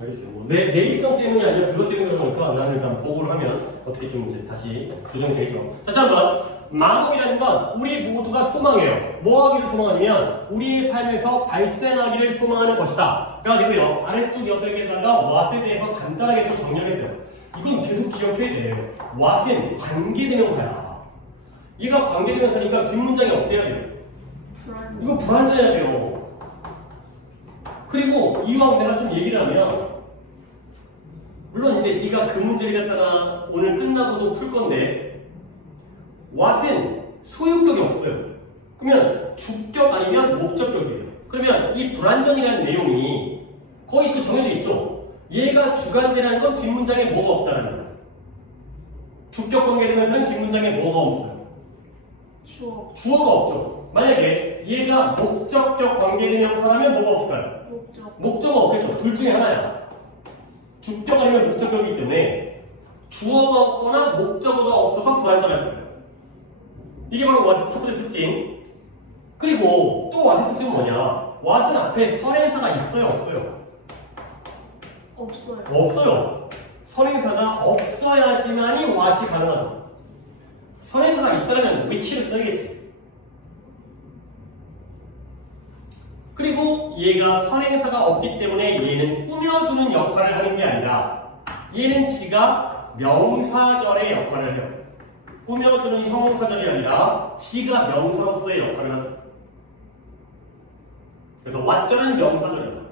알겠어요. 내 일정 때문이 아니라 그것 때문에 그런 거니까 나는 일단 보고를 하면 어떻게 좀 이제 다시 조정되겠죠. 다시 한번 마음이라는 건 우리 모두가 소망해요. 뭐 하기를 소망하냐면 우리의 삶에서 발생하기를 소망하는 것이다. 그래가지고요 아래쪽 옆에다가 what에 대해서 간단하게 또 정리했어요. 이건 계속 기억해야 돼요. what은 관계대명사야. 얘가 관계대명사니까 뒷문장이 어때야 돼요? 이거 불완전해야 돼요. 그리고 이왕 내가 좀 얘기를 하면 물론 이제 네가 그 문제를 갖다가 오늘 끝나고도 풀 건데 what은 소유격이 없어요. 그러면 주격 아니면 목적격이에요. 그러면 이 불완전이라는 내용이 거의 또 정해져 있죠. 얘가 주관되라는 건 뒷문장에 뭐가 없다는 거야. 주격 관계되면서는 뒷문장에 뭐가 없어요. 주어가 없죠. 만약에 얘가 목적격 관계대명사라면 뭐가 없을까요? 목적어가 없겠죠. 둘 중에 하나야. 주격 아니면 목적격이기 때문에 주어가 없거나 목적어가 없어서 불완전할 거예요. 이게 바로 what의 첫 번째 특징. 그리고 또 what의 특징은 뭐냐? what은 앞에 선행사가 있어요, 없어요? 없어요. 선행사가 없어야지만이 what이 가능하죠. 선행사가 있다면 which를 써야겠지. 그리고 얘가 선행사가 없기 때문에 얘는 꾸며주는 역할을 하는 게 아니라 얘는 지가 명사절의 역할을 해요. 꾸며주는 형용사절이 아니라 지가 명사로서의 역할을 하죠. 그래서 what절은 명사절이다.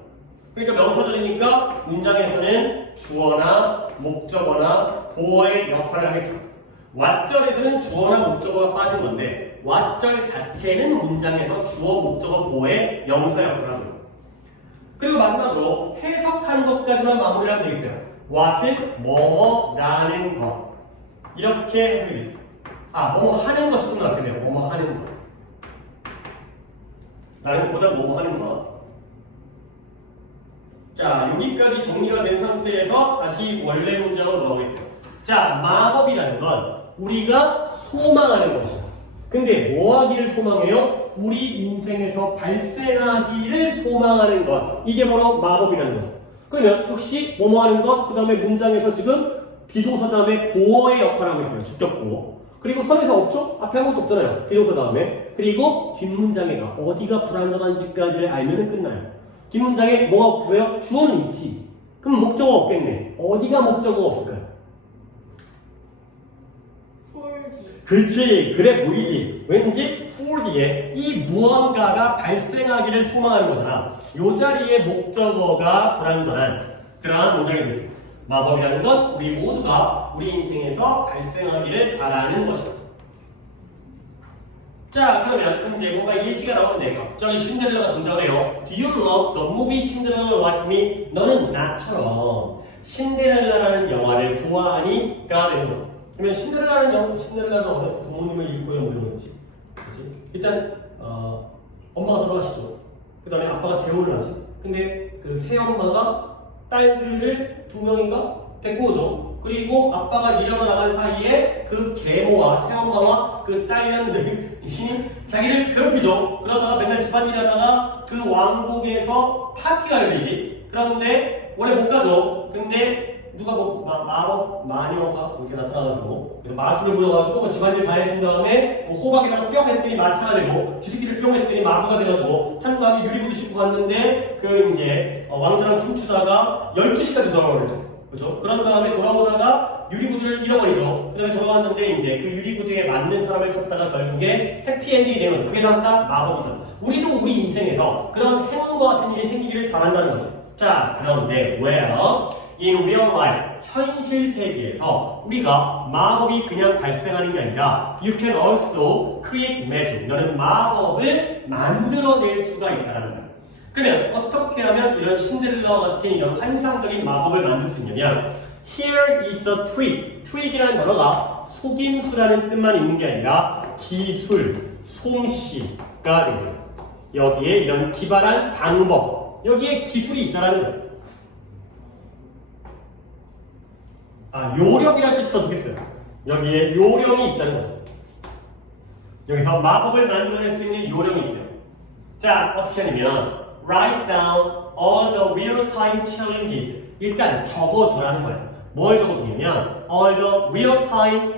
그러니까 명사절이니까 문장에서는 주어나 목적어나 보어의 역할을 하겠죠. what절에서는 주어나 목적어가 빠진 건데 what절 자체는 문장에서 주어, 목적어, 보어의 명사 역할을 합니다. 그리고 마지막으로 해석하는 것까지만 마무리를 하면 되겠어요. what은 뭐뭐라는 것 이렇게 해석이 되죠. 뭐뭐 하는 것이 좀 낫겠네요. 뭐뭐 하는 것 라는 것보다 뭐뭐 하는 것. 자, 여기까지 정리가 된 상태에서 다시 원래 문장으로 돌아오겠어요. 자, 마법이라는 건 우리가 소망하는 것이다. 근데 뭐 하기를 소망해요? 우리 인생에서 발생하기를 소망하는 것. 이게 바로 마법이라는 거죠. 그러면 역시 뭐뭐 하는 것, 그 다음에 문장에서 지금 비동사 다음에 보어의 역할을 하고 있어요. 주격 보어. 그리고 선에서 없죠? 앞에 아무것도 없잖아요. 비동사 다음에. 그리고 뒷문장에가 어디가 불완전한지까지를 알면 끝나요. 뒷문장에 뭐가 없고요? 주어는 있지. 그럼 목적어 없겠네. 어디가 목적어가 없을까요? 그렇지. 그래 보이지. 왠지 for 뒤에 이 무언가가 발생하기를 소망하는 거잖아. 이 자리에 목적어가 불완전한 그러한 문장이 되겠습니다. 마법이라는 건 우리 모두가 우리 인생에서 발생하기를 바라는 것이다. 자, 그러면 이제 뭔가 예시가 나오는데 갑자기 신데렐라가 등장을 해요. Do you love the movie Cinderella like me? 너는 나처럼 신데렐라라는 영화를 좋아하니?가 되는 거죠. 그러면 신데렐라는 어려서 부모님을 잃고요, 뭐 이런 거 있지. 그치? 일단, 엄마가 돌아가시죠. 그 다음에 아빠가 재혼을 하지. 근데 그 새엄마가 딸들을 2명인가? 데리고 오죠. 그리고 아빠가 일하러 나간 사이에 그 계모와 새엄마와 그 딸년들이 자기를 괴롭히죠. 그러다가 맨날 집안일 하다가 그 왕국에서 파티가 열리지. 그런데 원래 못 가죠. 근데 누가 마법 마녀가 이렇게 나타나가지고 그래서 마술을 부려가지고 집안일 다 해준 다음에 호박에다가 뿅 했더니 마차가 되고 쥐새끼를 뿅 했더니 마부가 돼가지고 탄 다음에 유리구두 신고 갔는데 그 이제 왕자랑 춤추다가 12시까지 돌아오죠. 그죠? 그런 다음에 돌아오다가 유리구두를 잃어버리죠. 그 다음에 돌아왔는데 이제 그 유리구두에 맞는 사람을 찾다가 결국에 해피엔딩이 되는 그게 다 마법이죠. 우리도 우리 인생에서 그런 행운과 같은 일이 생기기를 바란다는 거죠. 자, 그런데 in real life, 현실 세계에서 우리가 마법이 그냥 발생하는 게 아니라 you can also create magic. 너는 마법을 만들어낼 수가 있다는 거예요. 그러면 어떻게 하면 이런 신데렐라 같은 이런 환상적인 마법을 만들 수 있냐면 here is the trick. trick이라는 단어가 속임수라는 뜻만 있는 게 아니라 기술, 솜씨가 되겠어요. 여기에 이런 기발한 방법, 여기에 기술이 있다는 거예요. 요령이라는 뜻이 더 좋겠어요. 여기에 요령이 있다는 거죠. 여기서 마법을 만들어낼 수 있는 요령이 있대요. 자, 어떻게 하냐면 write down all the real-time challenges. 일단 적어두라는 거예요. 뭘 적어두냐면 all the real time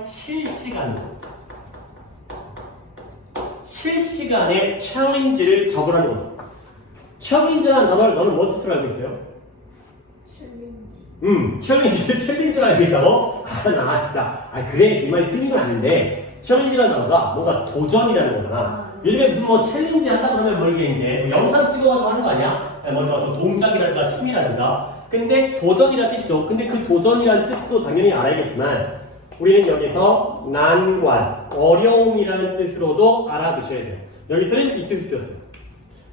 실시간의 챌린지를 적으라는 거죠. 챌린지라는 단어를 너는 뭔 뜻을 알고 있어요? 챌린지를 알고 있다고? 나 진짜. 그래, 이 말이 틀린 건 아닌데, 챌린지라는 단어가 뭔가 도전이라는 거잖아. 요즘에 무슨 뭐 챌린지 한다 그러면 뭐 이게 이제 뭐 영상 찍어가서 하는 거 아니야? 뭐 동작이라든가 춤이라든가. 근데 도전이라는 뜻이죠. 근데 그 도전이라는 뜻도 당연히 알아야겠지만, 우리는 여기서 난관, 어려움이라는 뜻으로도 알아두셔야 돼요. 여기서는 이 뜻을 쓰였어요.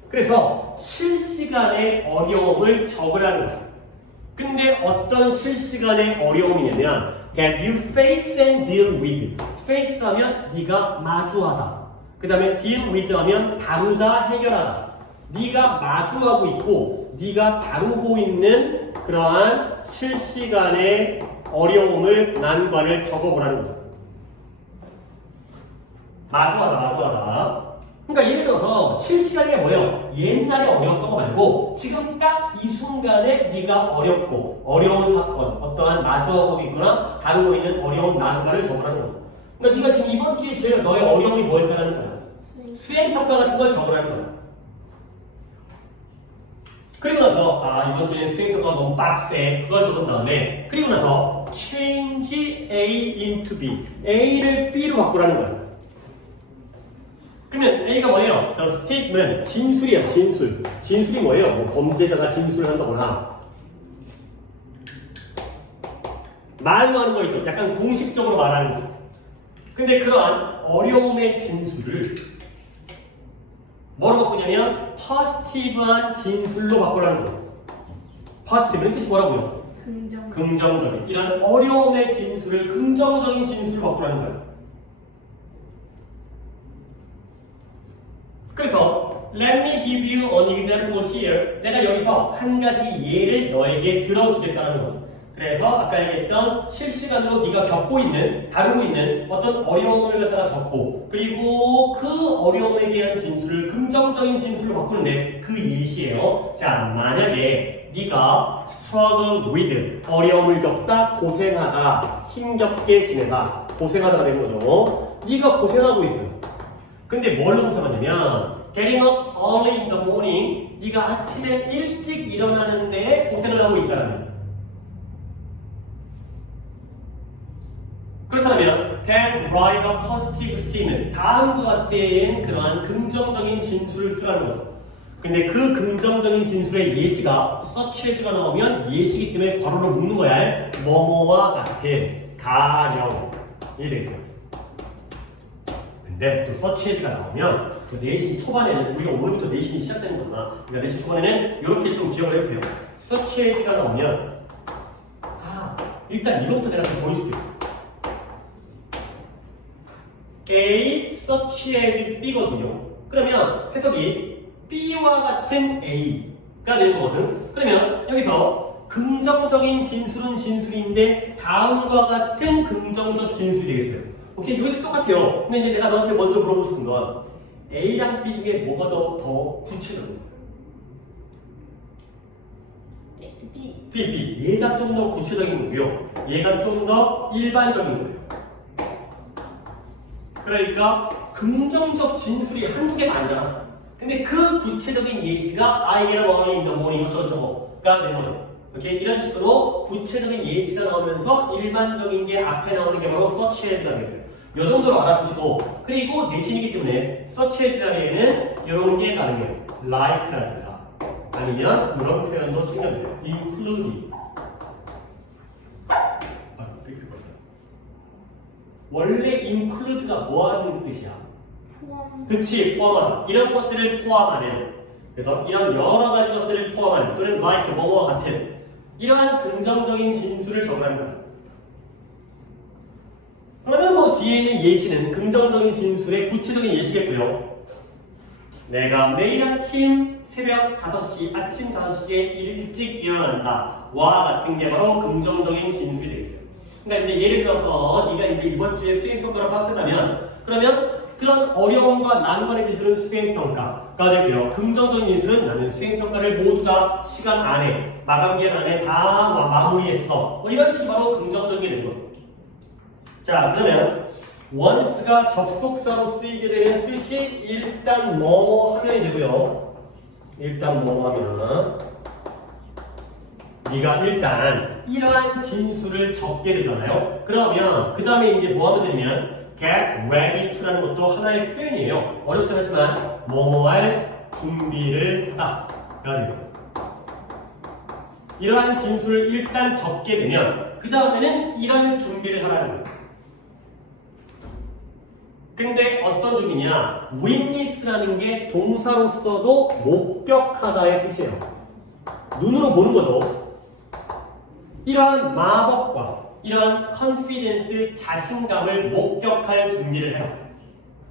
그래서 실시간의 어려움을 적으라는 거예요. 근데 어떤 실시간의 어려움이냐면 that you face and deal with. face 하면 네가 마주하다. 그 다음에 deal with 하면 다루다, 해결하다. 네가 마주하고 있고 네가 다루고 있는 그러한 실시간의 어려움을, 난관을 적어보라는 거죠. 마주하다. 그러니까 예를 들어서 실시간이 뭐예요? 옛날에 어려웠던 거 말고 지금 딱 이 순간에 네가 어렵고 어려운 사건, 어떠한 마주하고 있거나 다루고 있는 어려운 난관을 적으라는 거죠. 그러니까 네가 지금 이번 주에 제일 너의 어려움이 뭐였다는 거야? 수행평가 같은 걸 적으라는 거야. 그리고 나서 이번 주에 수행평가가 너무 빡세. 그걸 적은 다음에 그리고 나서 change A into B. A를 B로 바꾸라는 거야. 그러면 A가 뭐예요? The statement, 진술이야, 진술. 진술이 뭐예요? 뭐 범죄자가 진술을 한다거나 말로 하는 거 있죠. 약간 공식적으로 말하는 거. 근데 그러한 어려움의 진술을 뭐로 바꾸냐면 positive한 진술로 바꾸라는 거죠. positive는 뜻이 뭐라고요? 긍정적인. 이런 어려움의 진술을 긍정적인 진술로 바꾸라는 거예요. 그래서 let me give you an example here. 내가 여기서 한 가지 예를 너에게 들어주겠다는 거죠. 그래서 아까 얘기했던 실시간으로 네가 겪고 있는, 다루고 있는 어떤 어려움을 갖다가 적고 그리고 그 어려움에 대한 진술을 긍정적인 진술로 바꾸는데 그 예시예요. 자, 만약에 네가 struggle with, 어려움을 겪다, 고생하다, 힘겹게 지내다, 고생하다가 되는 거죠. 네가 고생하고 있어. 근데 뭘로 고생하냐면 getting up early in the morning, 네가 아침에 일찍 일어나는데 고생을 하고 있다는 거예요. 그렇다면 then write a positive statement, 다음과 같은 그러한 긍정적인 진술을 쓰라는 거죠. 근데 그 긍정적인 진술의 예시가 such as가 나오면 예시이기 때문에 괄호로 묶는 거야. 뭐뭐와 같은, 가령 이렇게 되겠어요. 근데 또 such as가 나오면 그 내신 초반에는 우리가 오늘부터 내신이 시작되는 거구나. 그러니까 내신 초반에는 이렇게 좀 기억을 해보세요. such as가 나오면 일단 이것부터 내가 좀 보여줄게요. A such as B거든요. 그러면 해석이 B와 같은 A가 되는 거거든. 그러면 여기서 긍정적인 진술은 진술인데 다음과 같은 긍정적 진술이 되겠어요. 오케이, 이것도 똑같아요. 근데 이제 내가 너한테 먼저 물어보고 싶은 건 A랑 B 중에 뭐가 더 구체적이야? B. 얘가 좀 더 구체적인 거고요. 얘가 좀 더 일반적인 거예요. 그러니까 긍정적 진술이 한두 개가 아니잖아. 근데 그 구체적인 예시가 I get up early in the morning 어쩌고저쩌고가 된 거죠. 오케이? 이런 식으로 구체적인 예시가 나오면서 일반적인 게 앞에 나오는 게 바로 such as가 되겠어요. 이 정도로 알아두시고, 그리고 내신이기 때문에 such as 자리에는 이런 게 가능해요. like라든가 아니면 이런 표현도 챙겨주세요. include. 원래 include가 뭐 하는 뜻이야? 그치, 포함하다. 이런 것들을 포함하는, 그래서 이런 여러 가지 것들을 포함하는 또는 like, 뭐와 같은 이러한 긍정적인 진술을 적으라는 거야. 그러면 뭐 뒤에 있는 예시는 긍정적인 진술의 구체적인 예시겠고요. 내가 매일 아침 새벽 5시, 아침 5시에 일찍 일어난다 와 같은 게 바로 긍정적인 진술이 되겠어요. 그러니까 이제 예를 들어서 네가 이제 이번 주에 수행평가가 빡세다면 그러면 그런 어려움과 난관의 기술은 수행평가, 되고요. 긍정적인 인수는 나는 수행평가를 모두 다 시간 안에, 마감기간 안에 다 마무리했어. 뭐 이런 식으로 바로 긍정적인 게 되는 거죠. 자, 그러면 once가 접속사로 쓰이게 되는 뜻이 일단 뭐뭐 하면이 되고요. 일단 뭐뭐 하면 네가 일단 이러한 진수를 적게 되잖아요. 그러면 그 다음에 이제 뭐 하면 되냐면 get ready to라는 것도 하나의 표현이에요. 어렵지 않지만 뭐뭐 할 준비를 하다가 되겠어요. 이러한 진수를 일단 적게 되면 그 다음에는 이런 준비를 하라는 거예요. 근데 어떤 중이냐? witness라는 게 동사로서도 목격하다의 뜻이에요. 눈으로 보는 거죠. 이러한 마법과 이러한 confidence, 자신감을 목격할 준비를 해라.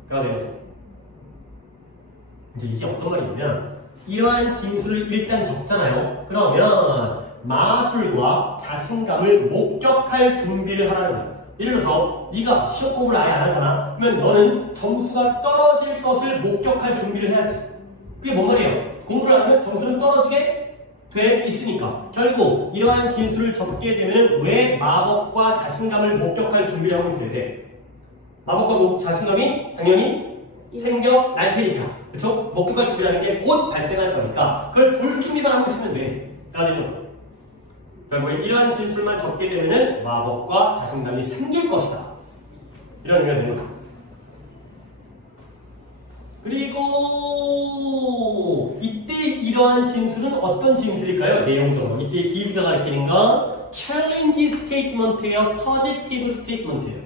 가 되는 거죠. 이제 이게 어떤 말이냐면 이러한 진술을 일단 적잖아요. 그러면 마술과 자신감을 목격할 준비를 하라는 거예요. 예를 들어서 네가 시험 공부를 아예 안 하잖아. 그러면 너는 점수가 떨어질 것을 목격할 준비를 해야지. 그게 뭔 말이에요? 공부를 안 하면 점수는 떨어지게 돼 있으니까 결국 이러한 진술을 적게 되면 왜 마법과 자신감을 목격할 준비를 하고 있어야 돼? 마법과 자신감이 당연히 생겨날 테니까, 그렇죠? 목격할 준비라는 게 곧 발생할 거니까 그걸 볼 준비만 하고 있으면 돼. 라는 거죠. 결국에 이러한 진술만 적게 되면 마법과 자신감이 생길 것이다. 이런 의미가 되는 거죠. 그리고 이때 이러한 진술은 어떤 진술일까요? 내용적으로 이때 DS가 가리키는 건 challenge statement예요, positive statement예요.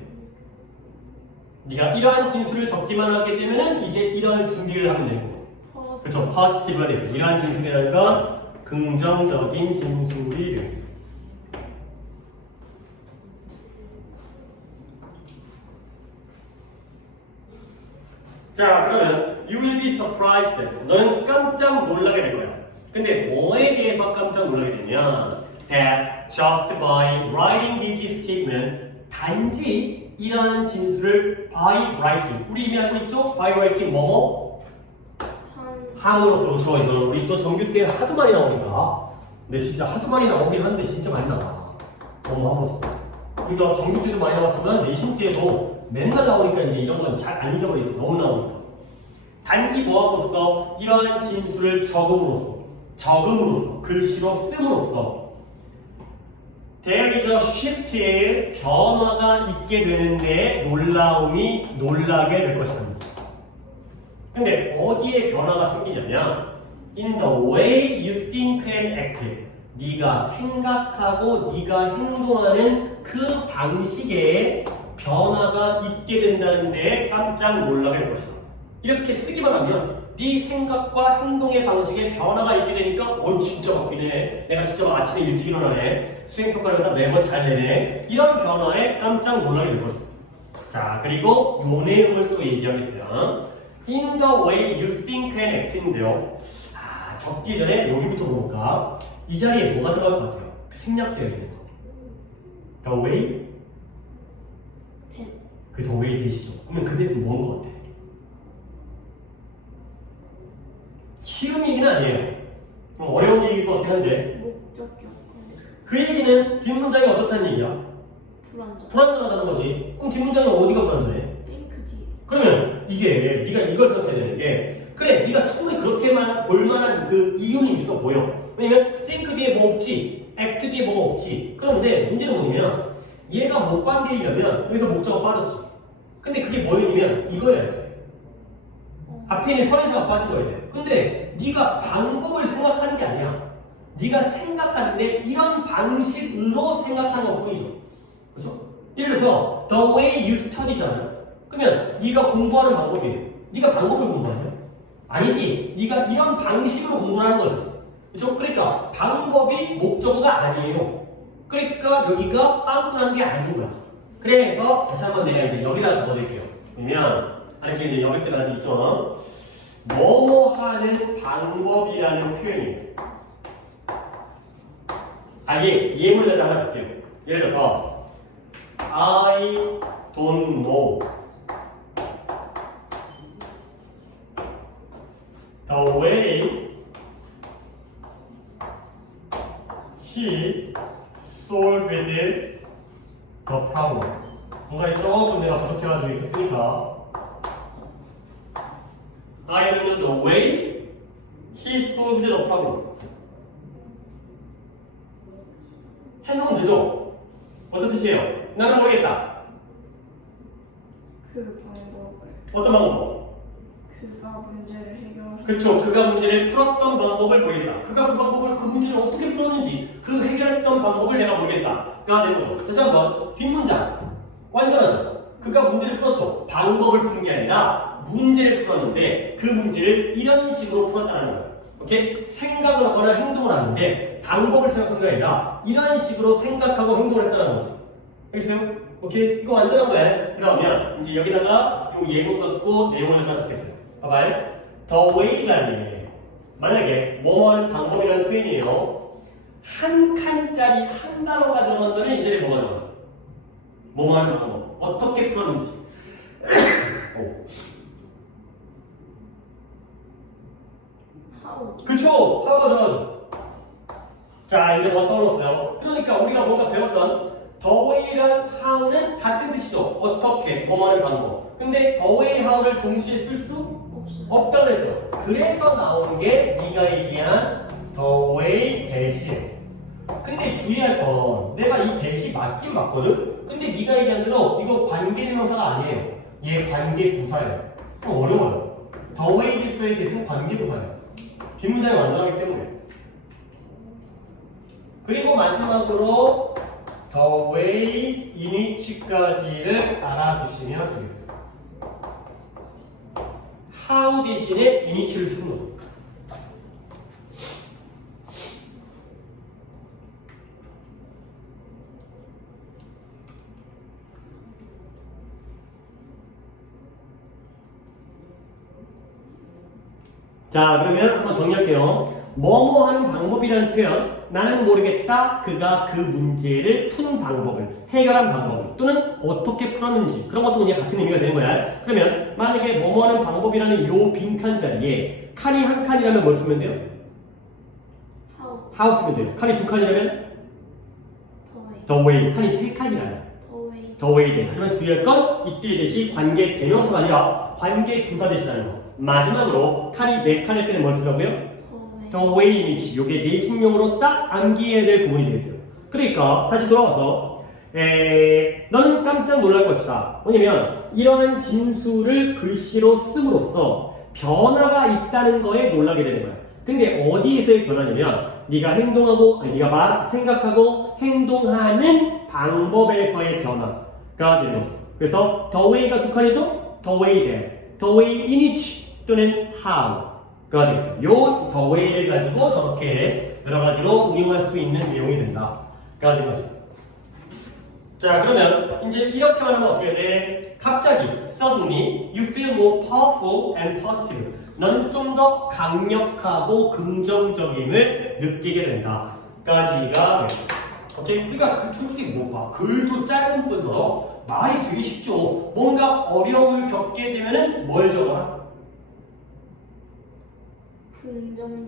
네가 이러한 진술을 적기만 하게 되면 이제 이러한 준비를 하면 되는 거고, 그렇죠? positive가 되겠어요. 이러한 진술이라는 건 긍정적인 진술이 되겠습니다. 자, 그러면 you will be surprised. 너는 깜짝 놀라게 될 거야. 근데 뭐에 대해서 깜짝 놀라게 되면 that just by writing this statement, 단지 이러한 진술을 by writing, 우리 이미 알고 있죠? by writing 뭐뭐? 함으로써. 그렇죠. 이건 우리 또 정규 때 하도 많이 나오니까. 근데 진짜 하도 많이 나오긴 하는데 진짜 많이 나와. 너무 함으로써. 그러니까 정규 때도 많이 나왔지만 내신 때도 맨날 나오니까 이제 이런 건 잘 안 잊어버리겠어. 너무 나오니까. 단지 뭐함으로써? 이러한 진술을 적음으로써, 글씨로 씀으로써 there is a shift의 변화가 있게 되는데 놀라게 될 것이다. 근데 어디에 변화가 생기냐면 in the way you think and act. 네가 생각하고 네가 행동하는 그 방식에 변화가 있게 된다는데 깜짝 놀라게 될 것이다. 이렇게 쓰기만 하면 네 생각과 행동의 방식에 변화가 있게 되니까 진짜 바뀌네. 내가 진짜 막 아침에 일찍 일어나네. 수행평가를 다 매번 잘 내네. 이런 변화에 깜짝 놀라게 될 거죠. 자, 그리고 요 내용을 또 얘기하겠어요. In the way you think and act인데요. 적기 전에 여기부터 볼까? 이 자리에 뭐가 들어갈 것 같아요? 생략되어 있는 거. The way? 그 the way 되시죠? 그러면 그 대신 뭔 것 같아? 쉬운 얘기는 아니에요. 어려운 얘기일 것 같긴 한데. 목적격. 그 얘기는 뒷문장이 어떻다는 얘기야? 불안정하다는 거지. 그럼 뒷문장이 어디가 불안정해? think 뒤에. 그러면 이게 네가 이걸 생각해야 되는 게, 그래 네가 충분히 그렇게만 볼만한 그 이유는 있어 보여. 왜냐면 think 뒤에 뭐 없지, act 뒤에 뭐가 없지. 그런데 문제는 뭐냐면 얘가 목관계이려면 여기서 목적어 빠졌지. 근데 그게 뭐였냐면 이거여야 돼. 앞에 있는 선에서가 빠진 거야 돼. 근데 네가 방법을 생각하는 게 아니야. 네가 생각하는데 이런 방식으로 생각하는 것뿐이죠. 그렇죠? 예를 들어서 the way you study잖아요. 그러면 네가 공부하는 방법이에요. 네가 방법을 공부하냐? 아니지. 네가 이런 방식으로 공부하는 거지. 그렇죠? 그러니까 방법이 목적어가 아니에요. 그러니까 여기가 빵꾸난 게 아닌 거야. 그래서 다시 한번 내가 이제 여기다 적어드릴게요. 그러면 아니 이제 여기 때는 아직 있죠. 뭐뭐 하는 방법이라는 표현이에요. 예문을 하나 할게요. 예를 들어서 I don't know the way he solved the problem. 공간이 조금 내가 부족해가지고 이렇게 쓰니까 I don't know the way he solved the problem. 해석은 되죠? 어떤 뜻이에요? 나는 모르겠다. 그 방법을 어떤 방법? 그가 문제를 해결. 그렇죠. 그가 문제를 풀었던 방법을 모르겠다. 그가 그 방법을 그 문제를 어떻게 풀었는지 그 해결했던 방법을 내가 모르겠다가 되는 거죠. 다시 한번 뒷문장 완전하죠. 그가 문제를 풀었죠. 방법을 푼 게 아니라 문제를 풀었는데 그 문제를 이런 식으로 풀었다는 거예요. 오케이? 생각을 하거나 행동을 하는데 방법을 생각한 게 아니라 이런 식으로 생각하고 행동을 했다는 거지. 알겠어요? 오케이? 이거 완전한 거야. 그러면 이제 여기다가 요 예문 갖고 내용을 갖다 적겠어요. 봐봐요. The way 자리에 만약에 뭐뭐하는 방법이라는 표현이에요. 한 칸짜리 한 단어가 들어간다면 이 자리에 뭐가 들어가요? 뭐뭐하는 방법. 어떻게 풀었는지. how. 그쵸? 하우가 들어가죠. 자, 이제 뭐 떠올랐어요? 그러니까 우리가 뭔가 배웠던 the way랑 how는 같은 뜻이죠. 어떻게, 뭐뭐하는 방법. 근데 the way, how를 동시에 쓸 수 없어요. 없다고 그랬죠. 그래서 나온 게 네가 얘기한 the way 대신. 근데 주의할 건 내가 이 대시 맞긴 맞거든? 근데 네가 얘기한 대로 이거 관계대명사가 아니에요. 얘 관계부사예요. 좀 어려워요. the way 됐어의 대신 관계부사예요. 뒷문장이 완전하기 때문에. 그리고 마지막으로 the way in which까지를 알아두시면 되겠습니다. how 대신에 in which를 쓰는 거죠. 자, 그러면 한번 정리할게요. 뭐뭐 하는 방법이라는 표현, 나는 모르겠다, 그가 그 문제를 푼 방법을, 해결한 방법을, 또는 어떻게 풀었는지, 그런 것도 그냥 같은 의미가 되는 거야. 그러면 만약에 뭐뭐 하는 방법이라는 요 빈칸 자리에 칸이 한 칸이라면 뭘 쓰면 돼요? how. how 쓰면 돼요. 칸이 두 칸이라면 the way. the way, 칸이 세 칸이라면 the way. the way 돼. 하지만 주의할 건 이때 대시 관계 대명사가 아니라 관계 부사 대시라는 거. 마지막으로 칸이 네 칸일 때는 뭘 쓰라고요? the way. the way in which. 요게 내신용으로 딱 암기해야 될 부분이 되겠어요. 그러니까 다시 돌아와서 너는 깜짝 놀랄 것이다. 뭐냐면 이러한 진술을 글씨로 씀으로써 변화가 있다는 거에 놀라게 되는 거야. 근데 어디에서의 변화냐면 네가 행동하고 네가 생각하고 행동하는 방법에서의 변화가 되는 거죠. 그래서 the way가 두 칸이죠. the way there, the way in which 또는 how가 되겠어요. 요 the way를 가지고 저렇게 여러 가지로 응용할 수 있는 내용이 된다가 되는 거죠. 자, 그러면 이제 이렇게만 하면 어떻게 돼? 갑자기 suddenly you feel more powerful and positive. 너는 좀 더 강력하고 긍정적임을 느끼게 된다. 까지가 되죠. 오케이? 그러니까 솔직히 뭐 봐. 글도 짧은 뿐더러 말이 되게 쉽죠. 뭔가 어려움을 겪게 되면은 뭘 적어라?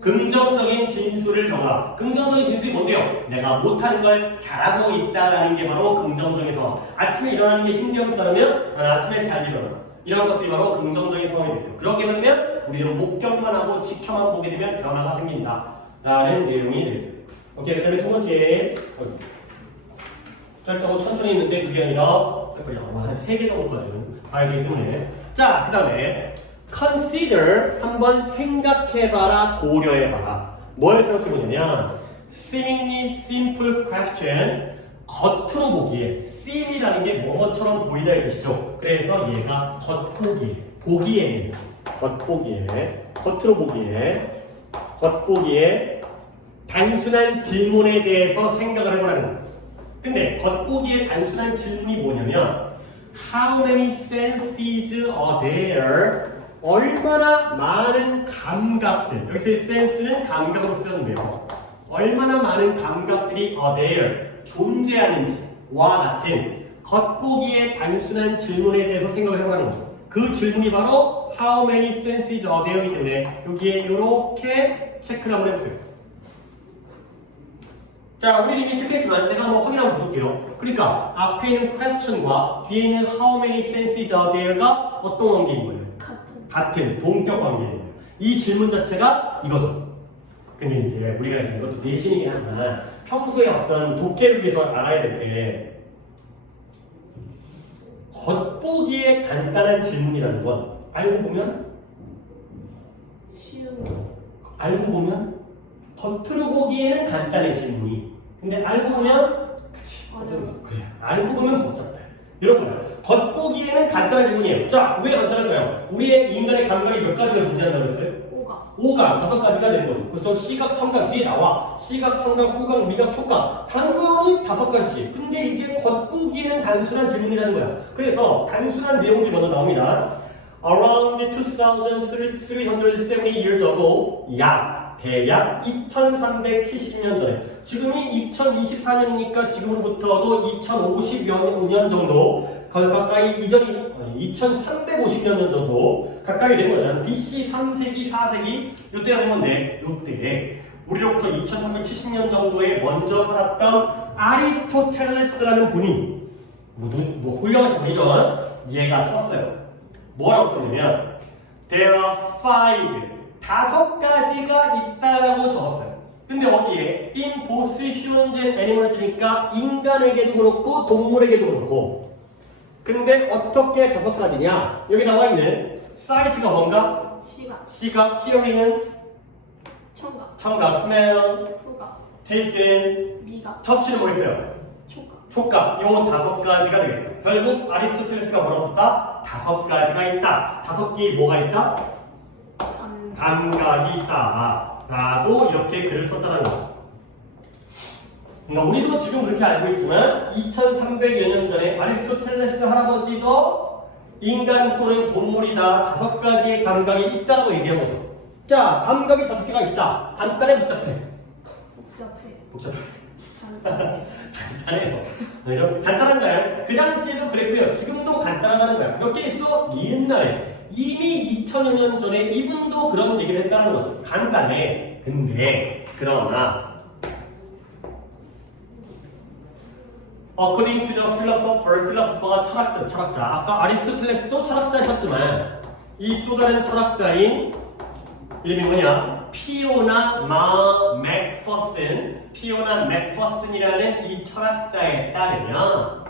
긍정적인 진술을 적어라. 긍정적인 진술이 뭔데요? 내가 못하는 걸 잘하고 있다라는 게 바로 긍정적인 상황. 아침에 일어나는 게 힘들었다면 나는 아침에 잘 일어나. 이런 것들이 바로 긍정적인 상황이 됐어요. 그렇게 되면 우리는 목격만 하고 지켜만 보게 되면 변화가 생긴다라는 내용이 되겠어요. 오케이, 그 다음에 두 번째. 짧다고 천천히 있는데 그게 아니라 한 3개 정도까지는 봐야 되기 때문에. 자, 그 다음에 consider, 한번 생각해봐라, 고려해봐라. 뭘 생각해보냐면 seemingly simple question, 겉으로 보기에 seem이라는 게 뭐뭐처럼 보이다의 뜻이죠. 그래서 얘가 겉보기에, 보기에는 겉보기에, 겉으로 보기에, 겉보기에 단순한 질문에 대해서 생각을 해보라는 거예요. 근데 겉보기에 단순한 질문이 뭐냐면 How many senses are there? 얼마나 많은 감각들, 여기서 sense는 감각으로 쓰는데요. 얼마나 많은 감각들이 are there, 존재하는지와 같은 겉보기에 단순한 질문에 대해서 생각을 해보라는 거죠. 그 질문이 바로 how many senses are there이기 때문에 여기에 이렇게 체크를 한번 해보세요. 자, 우리 이미 체크했지만 내가 한번 확인 한번 볼게요. 그러니까 앞에 있는 question과 뒤에 있는 how many senses are there가 어떤 관계인 거예요? 같은 동격 관계인 거예요. 이 질문 자체가 이거죠. 근데 이제 우리가 이것도 내신이긴 하지만 평소에 어떤 독해를 위해서 알아야 될 게 겉보기에 간단한 질문이라는 건 알고 보면 겉으로 보기에는 간단해 질문이. 근데 알고 보면 그래. 알고 보면 복잡해. 여러분, 겉보기에는 간단한 질문이에요. 자, 왜 간단할까요? 우리의 인간의 감각이 몇 가지가 존재한다고 했어요? 5감, 5가지가 되는 거죠. 그래서 시각, 청각 뒤에 나와. 시각, 청각, 후각, 미각, 촉각. 당연히 5가지지. 근데 이게 겉보기에는 단순한 질문이라는 거야. 그래서 단순한 내용들이 먼저 나옵니다. Around 2,370 years ago, 대약 2370년 전에. 지금이 2024년이니까 지금으로부터도 2050여 년 정도 가까이 이전이 2350년 정도 가까이 된 거죠. BC 3세기, 4세기 이때가 된 건데 이때에 우리로부터 2370년 정도에 먼저 살았던 아리스토텔레스라는 분이 뭐 훌륭하신 분이죠. 얘가 썼어요. 뭐라고 썼냐면 There are 5가지가 있다라고 적었어요. 근데 어디에? In both humans and animals니까 인간에게도 그렇고 동물에게도 그렇고. 근데 어떻게 5가지냐? 여기 나와 있는 sight가 뭔가? 시각, hearing은? 청각, smell, taste는? touch는 뭐 있어요? 촉각. 요 5가지가 되겠어요. 결국 아리스토텔레스가 뭐라고 썼다? 5가지가 있다. 5개의 뭐가 있다? 감각이 있다 라고 이렇게 글을 썼다는 거죠. 그러니까 우리도 지금 그렇게 알고 있지만 2300여 년 전에 아리스토텔레스 할아버지도 인간 또는 동물이다 5가지의 감각이 있다고 얘기한 거죠. 자, 감각이 5개가 있다. 간단해, 복잡해? 복잡해. 간단해요. 그죠? 간단한가요? 그 당시에도 그랬고요. 지금도 간단하다는 거야. 몇 개 있어? 옛날에. 이미 2000여 년 전에 이분도 그런 얘기를 했다는 거죠. 간단해. 근데 그러나 According to the philosopher가 철학자. 아까 아리스토텔레스도 철학자셨지만 이 또 다른 철학자인 이름이 뭐냐? 피오나 맥퍼슨이라는 이 철학자에 따르면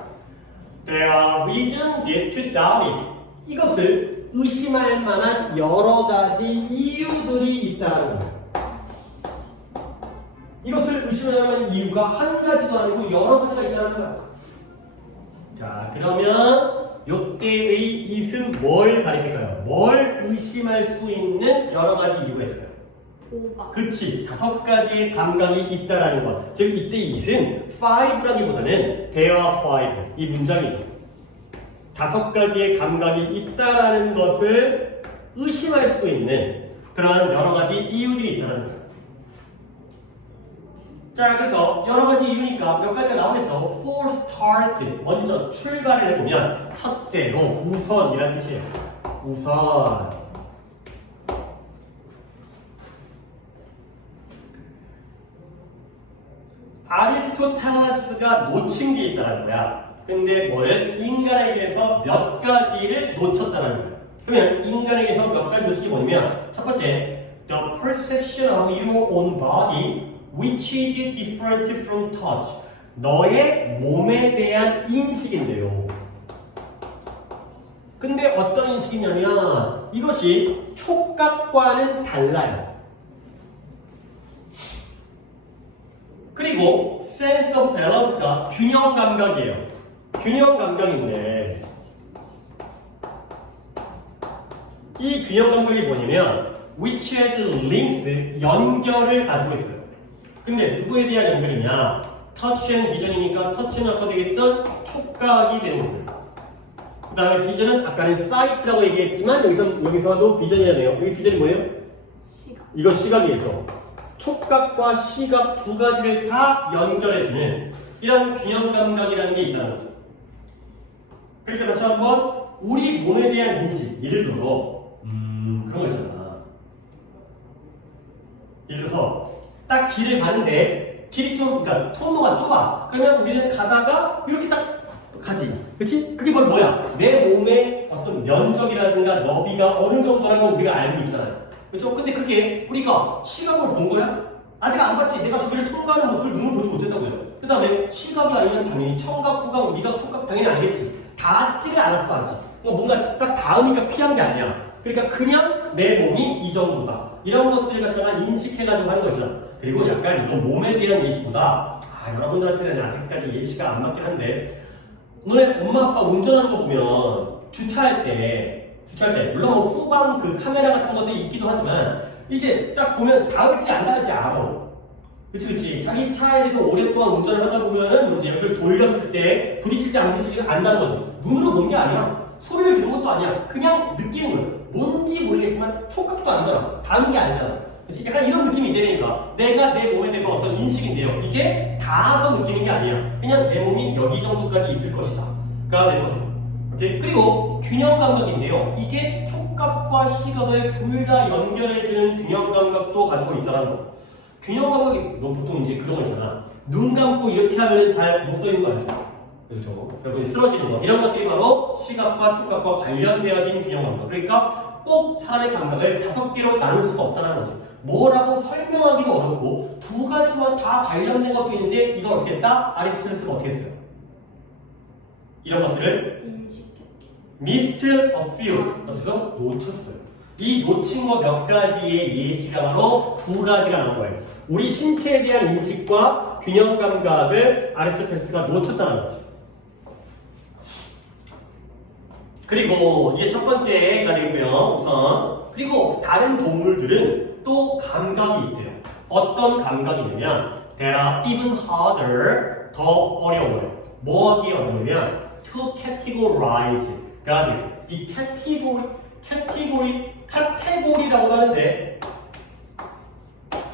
There are reasons to doubt it. 이것을 의심할 만한 여러 가지 이유들이 있다는 거예요. 이것을 의심할 만한 이유가 한 가지도 아니고 여러 가지가 있다는 거예요. 자, 그러면 이때의 it은 뭘 가리킬까요? 뭘 의심할 수 있는 여러 가지 이유가 있어요. 그치, 5가지의 감각이 있다라는 것. 즉 이때 it은 5라기보다는 there are 5 이 문장이죠. 5가지의 감각이 있다라는 것을 의심할 수 있는 그러한 여러 가지 이유들이 있다는 거예요. 자, 그래서 여러 가지 이유니까 몇 가지가 나오겠죠. For start, 먼저 출발을 해보면 첫째로 우선이라는 뜻이에요. 우선. 아리스토텔레스가 놓친 게 있다는 거야. 근데 뭘? 인간에게서 몇 가지를 놓쳤다는 거야. 그러면 인간에게서 몇 가지 놓친 게 뭐냐면 첫 번째, the perception of your own body which is different from touch. 너의 몸에 대한 인식인데요. 근데 어떤 인식이냐면 이것이 촉각과는 달라요. 그리고 sense of balance가 균형 감각이에요. 균형 감각인데 이 균형 감각이 뭐냐면 which has links, 연결을 가지고 있어요. 근데 누구에 대한 연결이냐? touch and vision이니까 touch는 아까 되겠던 촉각이 되는 거예요. 그 다음에 vision은 아까는 sight라고 얘기했지만 여기서도 vision이라네요. 여기 vision이 뭐예요? 이거 시각이겠죠. 촉각과 시각 2가지를 다 연결해주는 이런 균형 감각이라는 게 있다는 거죠. 그러니까 다시 한번 우리 몸에 대한 인식, 예를 들어서 그런 거 있잖아. 예를 들어서 딱 길을 가는데 길이 좀 그러니까 통로가 좁아. 그러면 우리는 가다가 이렇게 딱 가지. 그치? 그게 바로 뭐야? 내 몸의 어떤 면적이라든가 너비가 어느 정도라는 걸 우리가 알고 있잖아요. 그렇죠? 근데 그게 우리가 시각으로 본 거야? 아직 안 봤지. 내가 저기를 통과하는 모습을 눈으로 보지 못했다고요. 그 다음에 시각이 아니면 당연히 청각, 후각, 미각, 촉각 당연히 알겠지. 닿지를 않았어 아직. 뭔가 딱 닿으니까 피한 게 아니야. 그러니까 그냥 내 몸이 이 정도다. 이런 것들을 갖다가 인식해가지고 하는 거 있잖아. 그리고 약간 이건 몸에 대한 예시보다 여러분들한테는 아직까지 예시가 안 맞긴 한데 너네 엄마 아빠 운전하는 거 보면 주차할 때 물론 뭐 후방 그 카메라 같은 것들이 있기도 하지만 이제 딱 보면 닿을지 안 닿을지 알아. 그치. 자기 차에 대해서 오랫동안 운전을 하다 보면은 이제 옆을 돌렸을 때 부딪힐지 안 부딪힐지 안다는 거죠. 눈으로 본 게 아니야. 소리를 들은 것도 아니야. 그냥 느끼는 거야. 뭔지 모르겠지만 촉각도 아니잖아. 닿은 게 아니잖아. 그치? 약간 이런 느낌이 되니까 내가 내 몸에 대해서 어떤 인식인데요. 이게 닿아서 느끼는 게 아니야. 그냥 내 몸이 여기 정도까지 있을 것이다. 가 되는 거죠. 오케이? 그리고 균형 감각인데요. 이게 촉각과 시각을 둘 다 연결해주는 균형 감각도 가지고 있다는 거죠. 균형 감각이 너 보통 이제 그런 거 있잖아. 눈 감고 이렇게 하면은 잘 못 써 있는 거 알죠? 그렇죠. 그리고 쓰러지는 거 이런 것들이 바로 시각과 촉각과 관련되어진 균형 감각. 그러니까 꼭 사람의 감각을 5개로 나눌 수가 없다는 거죠. 뭐라고 설명하기도 어렵고 두 가지와 다 관련된 것도 있는데 이거 어떻게 했다? 아리스토텔레스가 어떻게 했어요? 이런 것들을 인식. missed a few 어디서? 놓쳤어요. 이 놓친 거 몇 가지의 예시가 바로 두 가지가 나온 거예요. 우리 신체에 대한 인식과 균형 감각을 아리스토텔레스가 놓쳤다는 거죠. 그리고 이게 첫 번째가 되고요. 우선 그리고 다른 동물들은 또 감각이 있대요. 어떤 감각이냐면 there are even harder 더 어려워요. 뭐 하기 어려우냐면 to categorize가 있어요. 이 카테고리라고 하는데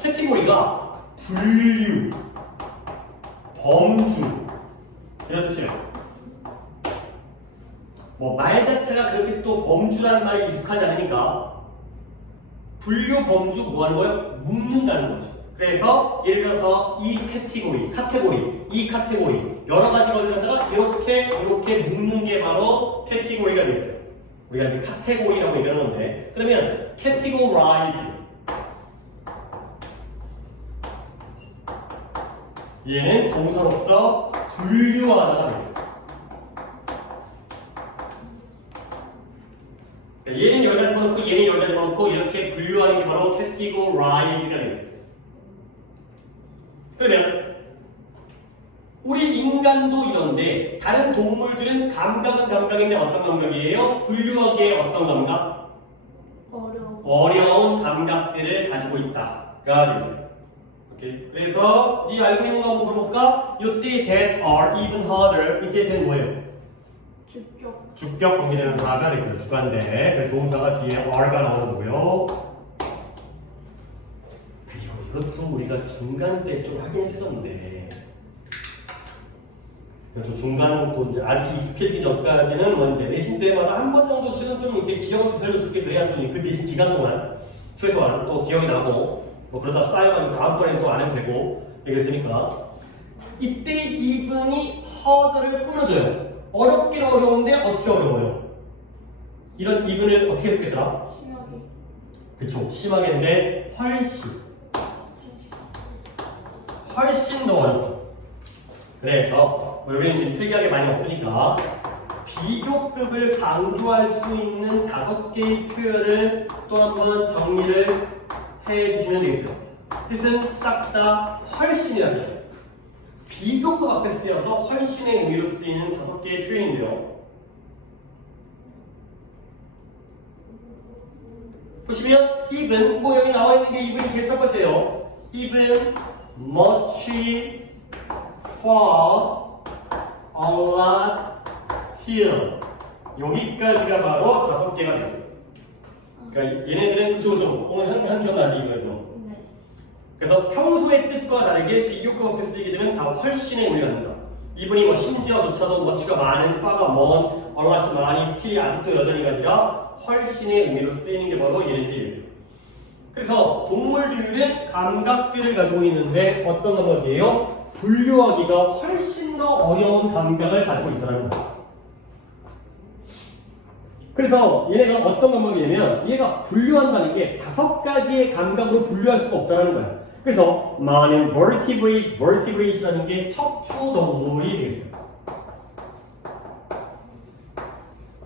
카테고리가 분류, 범주 이런 뜻이에요. 뭐 말 자체가 그렇게 또 범주라는 말이 익숙하지 않으니까 분류, 범주 뭐 하는 거예요? 묶는다는 거죠. 그래서 예를 들어서 이 카테고리 여러 가지 걸 갖다가 이렇게 묶는 게 바로 카테고리가 되겠어요. 우리가 이제 카테고리라고 얘기하는 건데 그러면 categorize 얘는 동사로서 분류하다가 되겠어요. 얘는 여기다 집어넣고 얘는 여기다 집어넣고 이렇게 분류하는 게 바로 categorize가 되겠어요. 그러면 우리 인간도 이런데 다른 동물들은 감각은 감각인데 어떤 감각이에요? 분류하기에 어떤 감각? 어려운 감각들을 가지고 있다가 되겠어요. 오케이. 그래서 이 알고 있는 거 한번 물어볼까? 이때 that are even harder 이때 that 뭐예요? 주격 관계대명사가 되고요. 주관대. 그래서 동사가 뒤에 are가 나오는 거고요. 그리고 이것도 우리가 중간 때 좀 하긴 했었는데 또 중간 또 이제 아직 익숙해지기 전까지는 뭐 이제 내신 때마다 한 번 정도씩은 좀 이렇게 기억을 되살려줄게 그래야 그 내신 기간 동안 최소한 또 기억이 나고 뭐 그러다 쌓여가지고 다음번에는 또 안 해도 되고 얘기가 되니까 이때 even이 harder를 꾸며줘요. 어렵긴 어려운데 어떻게 어려워요? 이런 even을 어떻게 해석했더라? 심하게. 그쵸. 심하게인데 훨씬 더 어렵죠. 그래서 여기는 지금 필기하게 많이 없으니까 비교급을 강조할 수 있는 5개의 표현을 또 한번 정리를 해주시면 되겠어요. 뜻은 싹 다 훨씬이라는 뜻이에요. 비교급 앞에 쓰여서 훨씬의 의미로 쓰이는 5개의 표현인데요. 보시면 even 뭐 여기 나와 있는 게 even이 제일 첫 번째예요. even, much, far, a lot, still 여기까지가 바로 5개가 됐어요. 그러니까 얘네들은 그죠 오늘 한 기억나지 이거죠. 네. 그래서 평소의 뜻과 다르게 비교급 앞에 쓰이게 되면 다 훨씬의 의미가 됩니다. 이분이 뭐 심지어조차도 much가 많은, far가 먼, 얼라시 많이 스킬이 아직도 여전히가 아니라 훨씬의 의미로 쓰이는 게 바로 얘네들이 있어요. 그래서 동물들은 감각들을 가지고 있는데 어떤 감각이에요? 분류하기가 훨씬 더 어려운 감각을 가지고 있다는 거예요. 그래서 얘네가 어떤 감각이냐면 얘가 분류한다는 게 5가지의 감각으로 분류할 수가 없다는 거야. 그래서 많은 vertebrate라는 게 척추 동물이 되겠어요.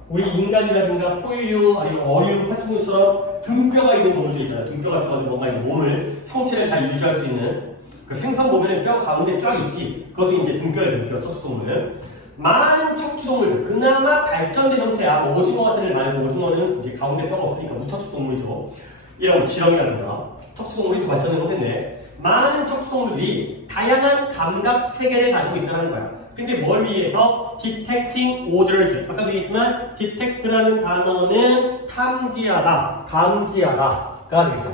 우리 인간이라든가 포유류 아니면 어류, 파충류처럼 등뼈가 있는 동물들 있잖아요. 등뼈가 있어가지고 뭔가 이제 몸을 형체를 잘 유지할 수 있는 그 생선 보면은 뼈 가운데 쫙 있지. 그것도 이제 등뼈예요, 등뼈 척추 동물은. 많은 척추 동물들 그나마 발전된 형태야. 오징어 같은 애 말고 오징어는 이제 가운데 뼈가 없으니까 무척추 동물이죠. 이런 뭐 지렁이라든가 척추 동물이 더 발전된 형태인데 많은 척추 동물들이 다양한 감각 체계를 가지고 있다는 거야. 근데 뭘 위해서? detecting orders. 아까도 얘기했지만 detect라는 단어는 탐지하다, 감지하다가 되겠어.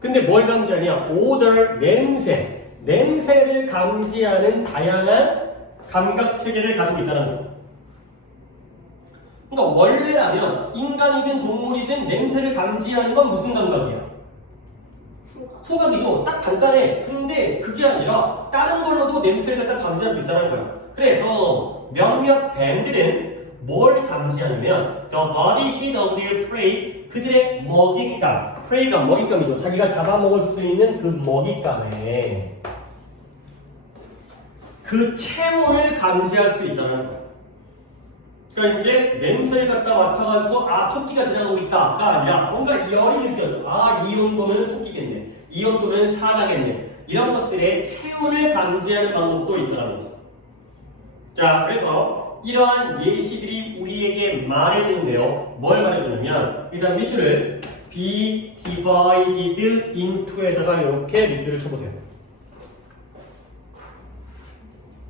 근데 뭘 감지하냐? order, 냄새를 감지하는 다양한 감각 체계를 가지고 있다는 거죠. 그러니까 원래라면 인간이든 동물이든 냄새를 감지하는 건 무슨 감각이야? 후각이죠. 딱 간단해. 근데 그게 아니라 다른 걸로도 냄새를 갖다 감지할 수 있다는 거야. 그래서 몇몇 뱀들은 뭘 감지하냐면 the body heat of their prey, 그들의 먹잇감. prey가 먹잇감이죠. 자기가 잡아먹을 수 있는 그 먹잇감에 그 체온을 감지할 수 있다는 거야. 그러니까 이제 냄새를 갖다 맡아가지고 토끼가 지나가고 있다가 아니라 뭔가 열이 느껴져. 이 온도면 토끼겠네. 이 온도면 사자겠네. 이런 것들의 체온을 감지하는 방법도 있다는 거죠. 자, 그래서 이러한 예시들이 우리에게 말해주는데요. 뭘 말해주냐면 일단 밑줄을 be divided into에다가 이렇게 밑줄을 쳐보세요.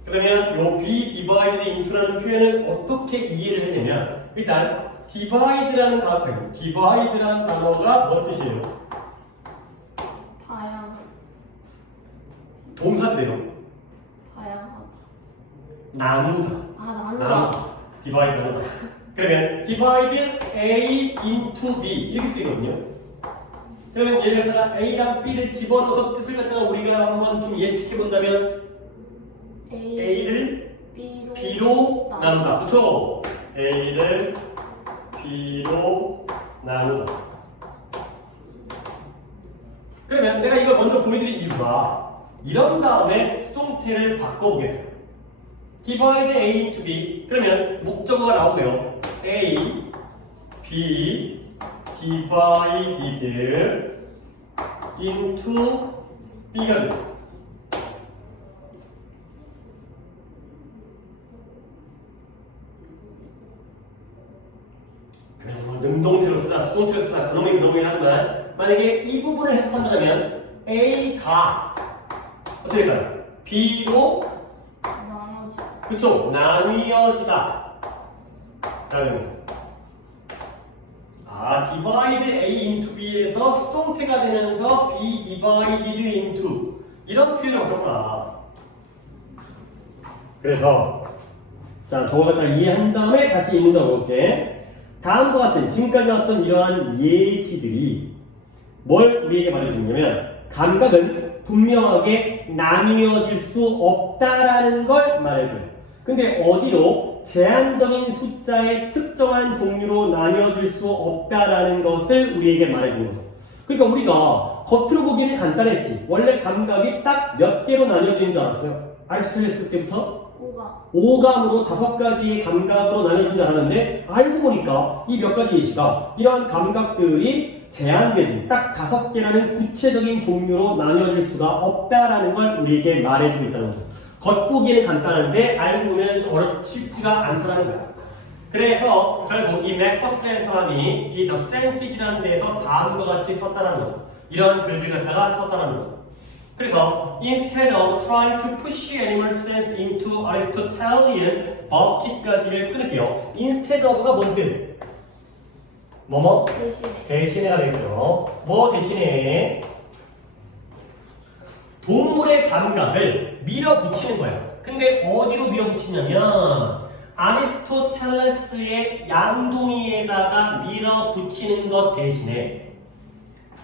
그러면 요 be divided into라는 표현을 어떻게 이해를 했냐면 일단 divide라는 단어가 뭔 뜻이에요? 다양. 동사인데요. 다양하다. 나누다. 나누다. divide 나누다. 그러면 divide A into B 이렇게 쓰이거든요. 그러면 얘를 갖다가 A랑 B를 집어넣어서 뜻을 갖다가 우리가 한번 좀 예측해 본다면 A를 B로 나누다. 그렇죠? A를 B로 나누다. 그러면 내가 이걸 먼저 보여드린 이유가 이런 다음에 수동태를 바꿔보겠어요. divide A into B. 그러면 목적어가 나오고요. A, B, divided into B가 돼요. 그냥 뭐 능동태로 쓰다 수동태로 쓰다 그놈이긴 하지만 만약에 이 부분을 해석한다면 A가 어떻게 될까요? B로 나눠지. 그쵸? 나뉘어지다. divide A into B에서 수동태가 되면서 be divided into 이런 표현을 바꿨구나. 그래서 자, 저거 갖다 이해한 다음에 다시 이 문장 볼게. 다음과 같은 지금까지 나왔던 이러한 예시들이 뭘 우리에게 말해주냐면 감각은 분명하게 나뉘어질 수 없다라는 걸 말해줘요. 근데 어디로? 제한적인 숫자의 특정한 종류로 나뉘어질 수 없다라는 것을 우리에게 말해준 거죠. 그러니까 우리가 겉으로 보기에는 간단했지. 원래 감각이 딱 몇 개로 나뉘어지는 줄 알았어요? 아리스토텔레스 때부터? 5감으로 5가지의 감각으로 나뉘어진 줄 알았는데 알고 보니까 이 몇 가지 예시가 이러한 감각들이 제한되지 딱 5개라는 구체적인 종류로 나뉘어질 수가 없다라는 걸 우리에게 말해주고 있다는 거죠. 겉보기에는 간단한데 알고 보면 쉽지가 않다는 거야. 그래서 결국 이 맥퍼스라는 사람이 이 The Senses라는 데에서 다음과 같이 썼다는 거죠. 이런 글들 갖다가 썼다는 거죠. 그래서 instead of trying to push animal sense into Aristotelian bucket까지를 끊을게요. instead of가 뭔데? 뭐뭐? 대신에가 되겠죠. 뭐 대신에? 동물의 감각을 밀어붙이는 거야. 근데 어디로 밀어붙이냐면 아리스토텔레스의 양동이에다가 밀어붙이는 것 대신에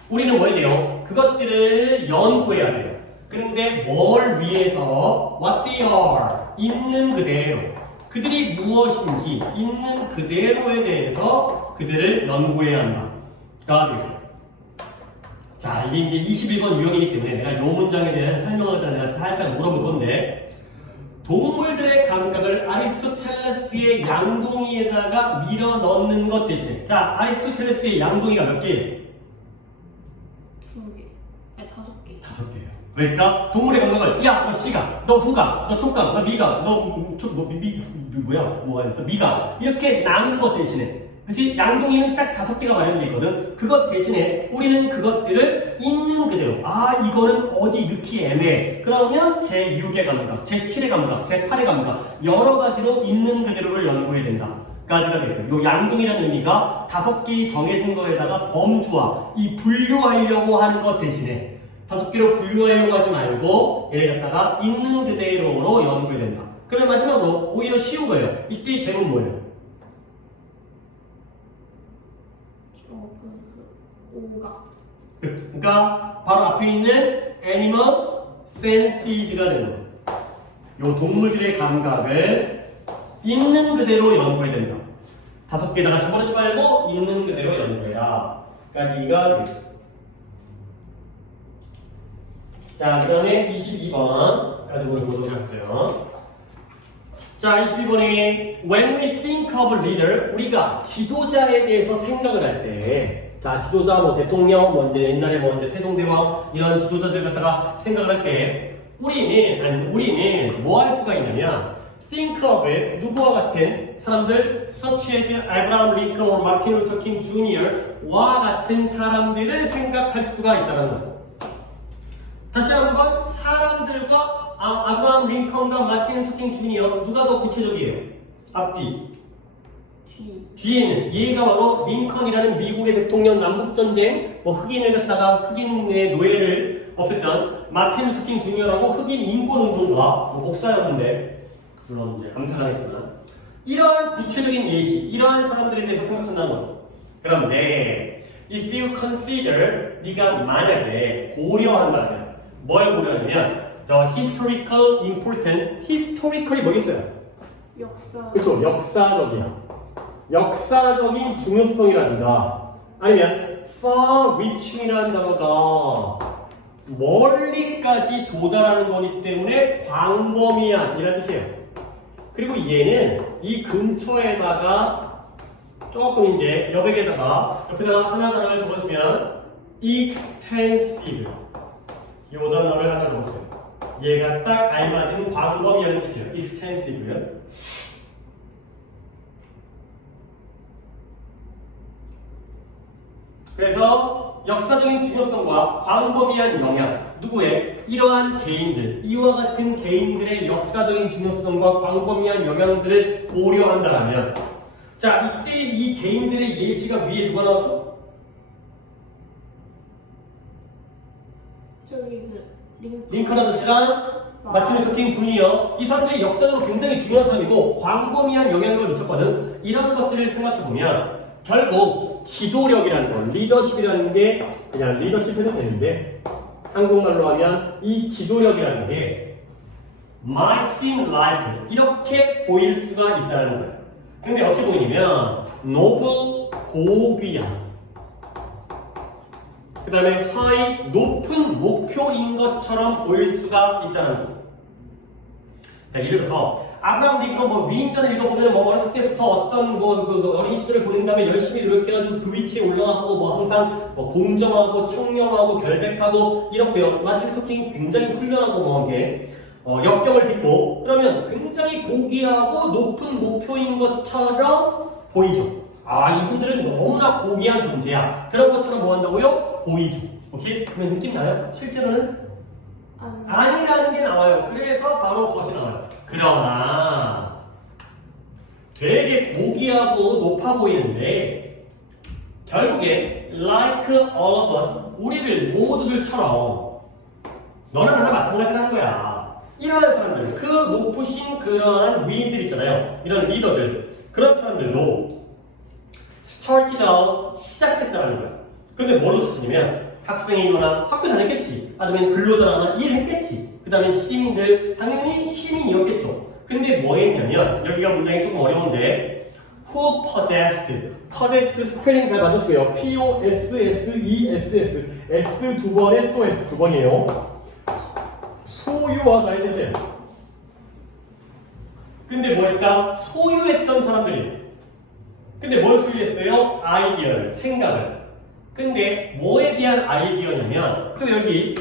우리는 뭐 해야 돼요? 그것들을 연구해야 돼요. 그런데 뭘 위해서? What they are. 있는 그대로. 그들이 무엇인지 있는 그대로에 대해서 그들을 연구해야 한다가 되겠어요. 자, 이게 이제 21번 유형이기 때문에 내가 이 문장에 대한 설명을 내가 살짝 물어볼 건데 동물들의 감각을 아리스토텔레스의 양동이에다가 밀어 넣는 것 대신에 자, 아리스토텔레스의 양동이가 몇 개예요? 2개. 아니 5개. 5개예요. 그러니까 동물의 감각을 야, 너 시각, 너 후각, 너 촉각, 너 미각, 뭐가 있어? 미각 이렇게 나누는 것 대신에 그치? 양동이는 딱 5개가 마련되어 있거든. 그것 대신에 우리는 그것들을 있는 그대로 아 이거는 어디 넣기 애매해. 그러면 제6의 감각, 제7의 감각, 제8의 감각 여러 가지로 있는 그대로를 연구해야 된다. 까지가 됐어요. 요 양동이라는 의미가 5개의 정해진 거에다가 범주와 이 분류하려고 하는 것 대신에 5개로 분류하려고 하지 말고 얘를 갖다가 있는 그대로로 연구해야 된다. 그럼 마지막으로 오히려 쉬운 거예요. 이때 대문 뭐예요? 오각. 그러니까 바로 앞에 있는 animal senses가 되는 거죠. 요 동물들의 감각을 있는 그대로 연구해야 된다. 5개다가 집어넣지 말고 있는 그대로 연구해라. 까지가 되겠습니다. 자, 그 다음에 22번까지 오늘 보도록 하겠어요. 자, 22번에 When we think of a leader, 우리가 지도자에 대해서 생각을 할 때, 자, 지도자, 뭐 대통령, 뭐 이제 옛날에 뭐 이제 세종대왕 이런 지도자들 갖다가 생각을 할 때, 우리는 뭐 할 수가 있냐면, think of it, 누구와 같은 사람들, such as Abraham Lincoln or Martin Luther King Jr.와 같은 사람들을 생각할 수가 있다는 거죠. 다시 한번 사람들과 아브라함 링컨과 마틴 루터 킹 주니어 누가 더 구체적이에요? 앞뒤. 뒤에는 얘가 바로 링컨이라는 미국의 대통령 남북전쟁 뭐 흑인을 갖다가 흑인의 노예를 없앴던 마틴 루터 킹 주니어라고 흑인 인권운동가 뭐 목사였는데 물론 이제 암살당했지만 이러한 구체적인 예시 이러한 사람들에 대해서 생각한다는 거죠. 그런데 if you consider 네가 만약에 고려한다면 뭘 고려하냐면 the historical important historical이 뭐겠어요? 역사. 그렇죠. 역사적인 중요성이라든가 아니면 far reaching이라는 단어가 멀리까지 도달하는 거기 때문에 광범위한 이라는 뜻이에요. 그리고 얘는 이 근처에다가 조금 이제 옆에다가 하나 단어를 적으시면 extensive 이 단어를 하나 적었어요. 얘가 딱 알맞은 광범위한 뜻이에요. extensive. 그래서 역사적인 중요성과 광범위한 영향 누구의? 이러한 개인들 이와 같은 개인들의 역사적인 중요성과 광범위한 영향들을 고려한다면 자 이때 이 개인들의 예시가 위에 누가 나왔죠? 저기 링컨 아저씨랑 마틴 루터 킹 주니어 이 사람들이 역사적으로 굉장히 중요한 사람이고 광범위한 영향력을 미쳤거든. 이런 것들을 생각해보면 결국 지도력이라는 거 리더십이라는 게 그냥 리더십 해도 되는데 한국말로 하면 이 지도력이라는 게 might seem like 이렇게 보일 수가 있다는 거예요. 근데 어떻게 보이냐면 noble 고귀한 그 다음에 high 높은 목표인 것처럼 보일 수가 있다는 거죠. 자, 예를 들어서 아브라함 링컨 뭐 위인전을 읽어보면 뭐 어렸을 때부터 어떤 그 어린 시절을 보낸 다음에 열심히 노력해가지고 그 위치에 올라가고 뭐 항상 뭐 공정하고 청렴하고 결백하고 이렇고요. 마틴 루터 킹 굉장히 훌륭하고 뭐 이게 역경을 딛고 그러면 굉장히 고귀하고 높은 목표인 것처럼 보이죠. 아 이분들은 너무나 고귀한 존재야. 그런 것처럼 뭐 한다고요? 보이죠. 오케이? 그러면 느낌 나요? 실제로는 아니라는 게 나와요. 그래서 바로 그것이 나와요. 그러나 되게 고귀하고 높아 보이는데 결국에 like all of us 우리를 모두들처럼 너는 하나 마찬가지라는 거야. 이러한 사람들, 그 높으신 그러한 위인들 있잖아요. 이런 리더들, 그런 사람들도 started out, 시작했다는 거야. 근데 뭘로 시작했냐면 학생이거나 학교 다녔겠지, 아니면 근로자거나 일했겠지, 그 다음에 시민들, 당연히 시민이었겠죠. 근데 뭐 했냐면 여기가 문장이 조금 어려운데 who possess 스펠링 잘 맞으시고요. P-O-S-S-E-S-S S 두 번에 또 S 두 번이에요. 소유하다의 뜻이에요. 근데 뭐 했다? 소유했던 사람들이에요. 근데 뭘 소유했어요? 아이디어를, 생각을. 근데 뭐에 대한 아이디어냐면 또 여기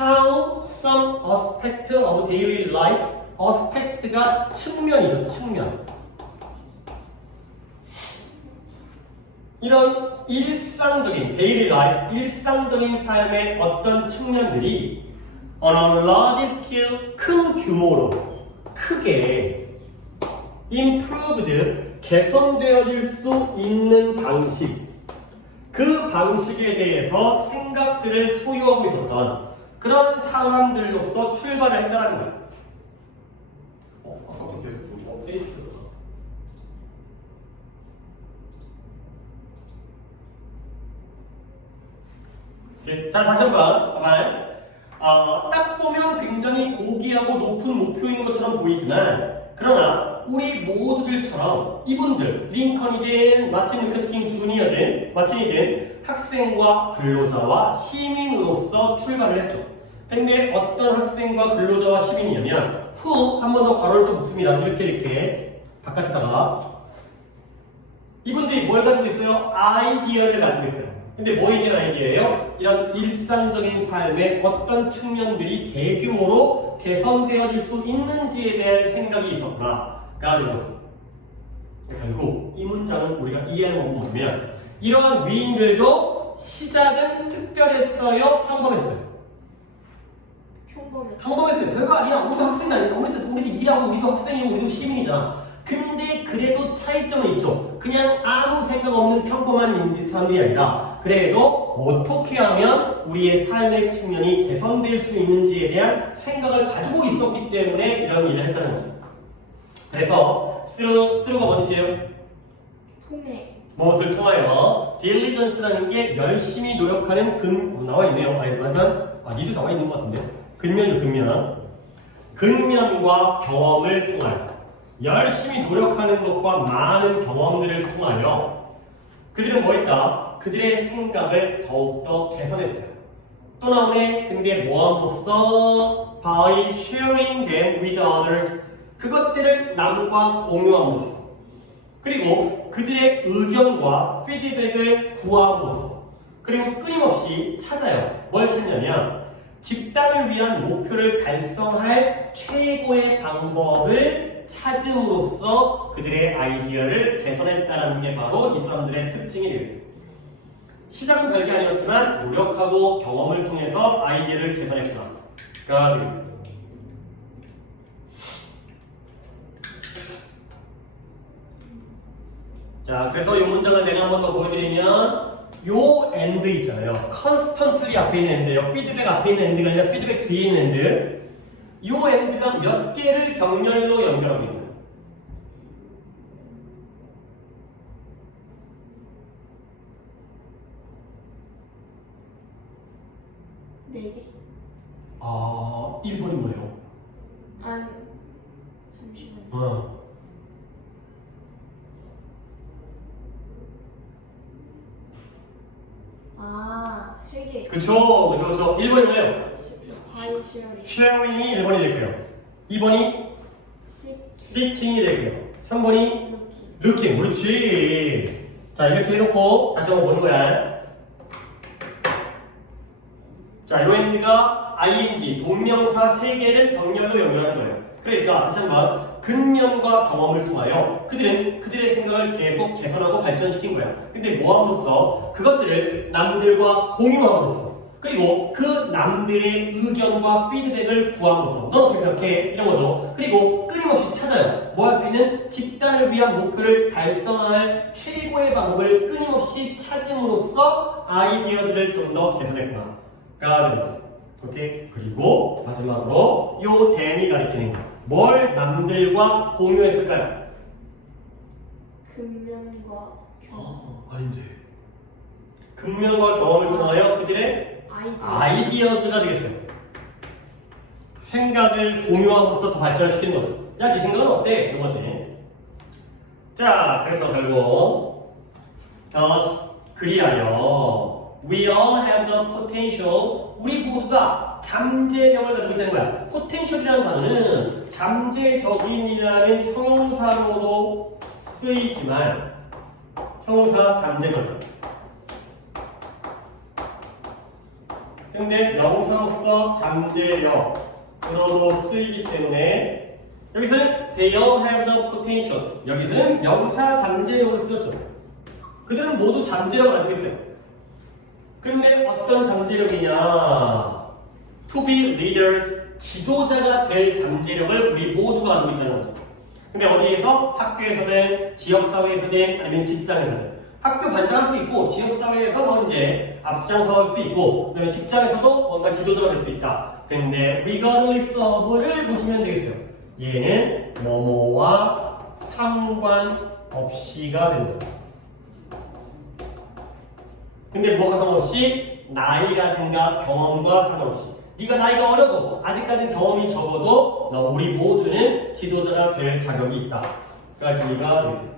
how some aspect of daily life, aspect가 측면이죠, 측면. 이런 일상적인 daily life, 일상적인 삶의 어떤 측면들이 on a large scale, 큰 규모로, 크게 improved, 개선되어질 수 있는 방식, 그 방식에 대해서 생각들을 소유하고 있었던 그런 사람들로서 출발을 했다는 거야. 아까부터 계속 업데이트가. 자, 다시 한번 봐봐요. 딱 보면 굉장히 고귀하고 높은 목표인 것처럼 보이지만, 그러나 우리 모두들처럼 이분들, 링컨이든 마틴 루터 킹 주니어든 마틴이든 학생과 근로자와 시민으로서 출발을 했죠. 근데 어떤 학생과 근로자와 시민이냐면 후 한 번 더 괄호를 또 묶습니다. 이렇게 바깥에다가 이분들이 뭘 가지고 있어요? 아이디어를 가지고 있어요. 근데 뭐에 대한 아이디어예요? 이런 일상적인 삶의 어떤 측면들이 대규모로 개선되어질 수 있는지에 대한 생각이 있었구나가 되는 거죠. 결국 이 문장은 우리가 이해하는 거 보면 이러한 위인들도 시작은 특별했어요? 평범했어요? 평범했어요. 별거 아니야. 우리도 학생이 아니야. 우리도 일하고 우리도 학생이고 우리도 시민이잖아. 근데 그래도 차이점은 있죠. 그냥 아무 생각 없는 평범한 사람들이 아니라 그래도 어떻게 하면 우리의 삶의 측면이 개선될 수 있는지에 대한 생각을 가지고 있었기 때문에 이런 일을 했다는 거죠. 그래서 스루가 뭐지요? 통해. 무엇을 통하여 diligence라는 게 열심히 노력하는 나와 있네요. 아니 맞나? 니도 나와 있는 것 같은데. 근면이요, 근면과 경험을 통하여 열심히 노력하는 것과 많은 경험들을 통하여 그들은 뭐 했다? 그들의 생각을 더욱더 개선했어요. 또 나오네. 근데 뭐함으로써? by sharing them with others. 그것들을 남과 공유함으로써. 그리고 그들의 의견과 피드백을 구함으로써. 그리고 끊임없이 찾아요. 뭘 찾냐면 집단을 위한 목표를 달성할 최고의 방법을 찾음으로써 그들의 아이디어를 개선했다는 게 바로 이 사람들의 특징이 되겠습니다. 시작은 별게 아니었지만 노력하고 경험을 통해서 아이디어를 개선했다가 되겠습니다. 자, 그래서 이 문장을 내가 한 번 더 보여드리면 요 엔드 있잖아요. constantly 앞에 있는 엔드예요. 피드백 앞에 있는 엔드가 아니라 피드백 뒤에 있는 엔드. 요 엔드가 몇 개를 병렬로 연결하고 있나요? 네 개. 1번이 뭐예요? 잠시만요. 세 개. 그쵸. 1번이 뭐예요? 바이 쉐어링. sharing이 1번이 되고요. 2번이 seeking이 되고요. 3번이 looking. 그렇지. 자, 이렇게 해놓고 다시 한번 보는 거야. 자, 요 엔드가 ing, 동명사 3개를 병렬로 연결하는 거예요. 그러니까 다시 한번 근면과 경험을 통하여 그들은 그들의 생각을 계속 개선하고 발전시킨 거야. 근데 뭐함으로써? 그것들을 남들과 공유함으로써. 그리고 그 남들의 의견과 피드백을 구함으로써. 넌 어떻게 생각해? 이런 거죠. 그리고 끊임없이 찾아요. 뭐 할 수 있는? 집단을 위한 목표를 달성할 최고의 방법을 끊임없이 찾음으로써 아이디어들을 좀 더 개선했구나 가 되는 거죠. 오케이? 그리고 마지막으로 요 then이 가리키는 거. 뭘 남들과 공유했을까요? 근면과 경험. 아닌데. 근면과 경험을 통하여 그들의 아이디어즈가 되겠어요. 생각을 공유함으로써 더 발전시키는 거죠. 야, 네 생각은 어때? 이런 거지. 자, 그래서 결국 그리하여 we all have the potential. 우리 모두가 잠재력을 가지고 있다는 거야. potential이라는 단어는 잠재적인이라는 형용사로도 쓰이지만 형용사 잠재적. 근데 명사로서 잠재력으로도 쓰이기 때문에 여기서는 they all have the potential. 여기서는 명사 잠재력을 쓰였죠. 그들은 모두 잠재력을 가지고 있어요. 근데 어떤 잠재력이냐? To be leaders. 지도자가 될 잠재력을 우리 모두가 가지고 있다는 거죠. 근데 어디에서? 학교에서든, 지역사회에서든, 아니면 직장에서든. 학교 반장할 수 있고, 지역사회에서 뭐 이제 앞장서갈 수 있고, 그다음에 직장에서도 뭔가 지도자가 될 수 있다. 근데 regardless of를 보시면 되겠어요. 얘는 뭐뭐와 상관없이가 되는 거죠. 근데 뭐가 상관없이? 나이라든가 경험과 상관없이. 네가 나이가 어려도 아직까지 경험이 적어도 우리 모두는 지도자가 될 자격이 있다. 까지가 되겠어요.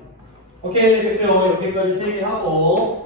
오케이, 됐고요. 여기까지 3개 하고